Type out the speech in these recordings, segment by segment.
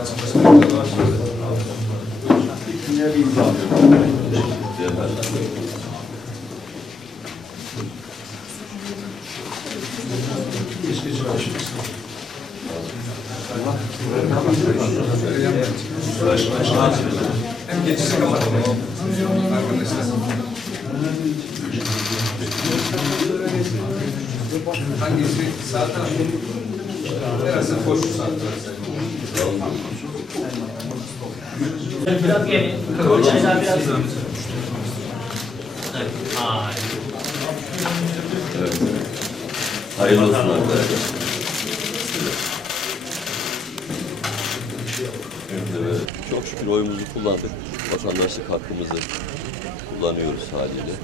Hem geçişi kapatalım. Arkadaşlar. Hangisi sağ taraf? Neresi boş sağ taraf? Biraz geri. Hocam biraz. Evet. Arkadaşlar. Evet, çok şükür oyumuzu kullandık. Vatandaşlık hakkımızı kullanıyoruz haliyle.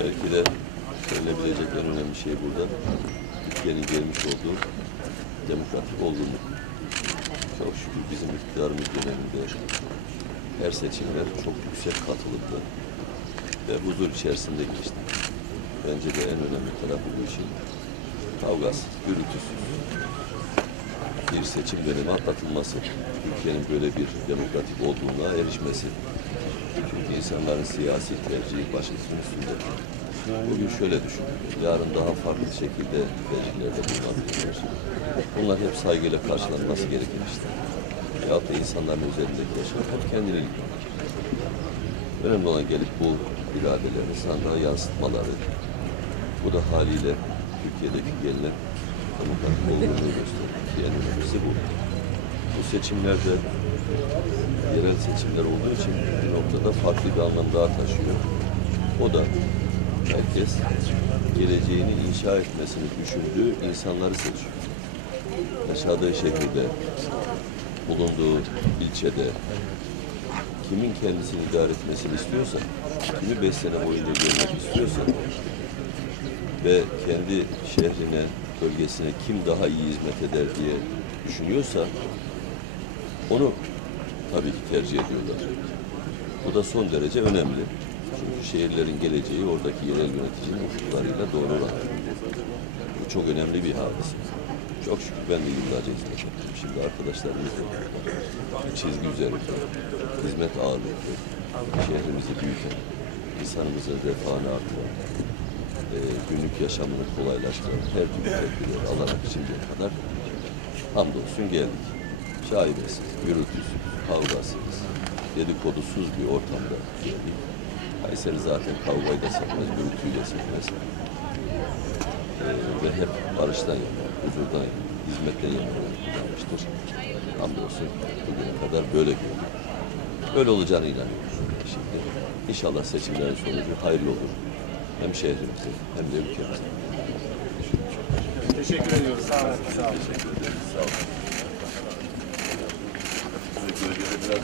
Belki de söylenebilecek en önemli şey burada Türkiye'nin gelmiş olduğu demokratik olgunluk. Çok şükür bizim iktidarımız döneminde her seçimler çok yüksek katılıklı ve huzur içerisinde geçti. Bence de en önemli tarafı bu işin kavgasız, gürültüsüz bir seçim dönemi atlatılması. Türkiye'nin böyle bir demokratik olduğuna erişmesi. Çünkü insanların siyasi tercihi başkasının üstünde. Bugün şöyle düşünün, yarın daha farklı şekilde tercihlerde bulunabilirler. Bunlar hep saygıyla karşılanması gereken işler. Veyahut da insanların üzerindeki yaşam hep kendini Önemli olan gelip bu iradelerini sandığa yansıtmaları. Bu da haliyle Türkiye'deki gelinen demokratik olgunluğu gösteriyor. Önemlisi bu. Bu seçimlerde yerel seçimler olduğu için bir noktada farklı bir anlam daha taşıyor. O da herkes geleceğini inşa etmesini düşündüğü insanları seçiyor. Yaşadığı şehirde, bulunduğu ilçede, kimin kendisini idare etmesini istiyorsa, kimi beş sene boyunca görmek istiyorsa ve kendi şehrine, bölgesine kim daha iyi hizmet eder diye düşünüyorsa onu tabii ki tercih ediyorlar. Bu da son derece önemli. Şehirlerin geleceği oradaki yerel yöneticinin ufuklarıyla doğru orantılı. Bu çok önemli bir hadise. Çok şükür ben de yıllarca hizmet ettim. Şimdi arkadaşlarımız çizgi üzerinde hizmet ağırlıklı, şehrimizi büyüten, insanımızın refahını artıran, e, günlük yaşamını kolaylaştıran her türlü tedbirleri alarak şimdiye kadar hamdolsun geldik. Şaibesiz, gürültüsüz, kavgasız, dedikodusuz bir ortamda geldik. Kayseri zaten kavgayı da sevmez, gürültüyü de sevmez. E, ve hep barıştan yana, huzurdan yana, hizmetten yana kullanmıştır. Hamdolsun bugüne kadar böyle gördük. Böyle olacağına inanıyoruz. Şimdi inşallah seçimlerin sonucu hayırlı olur. Hem şehrimize hem de ülkemize. Teşekkür ediyoruz. Sağ olun. Teşekkür ederiz. Sağ olun.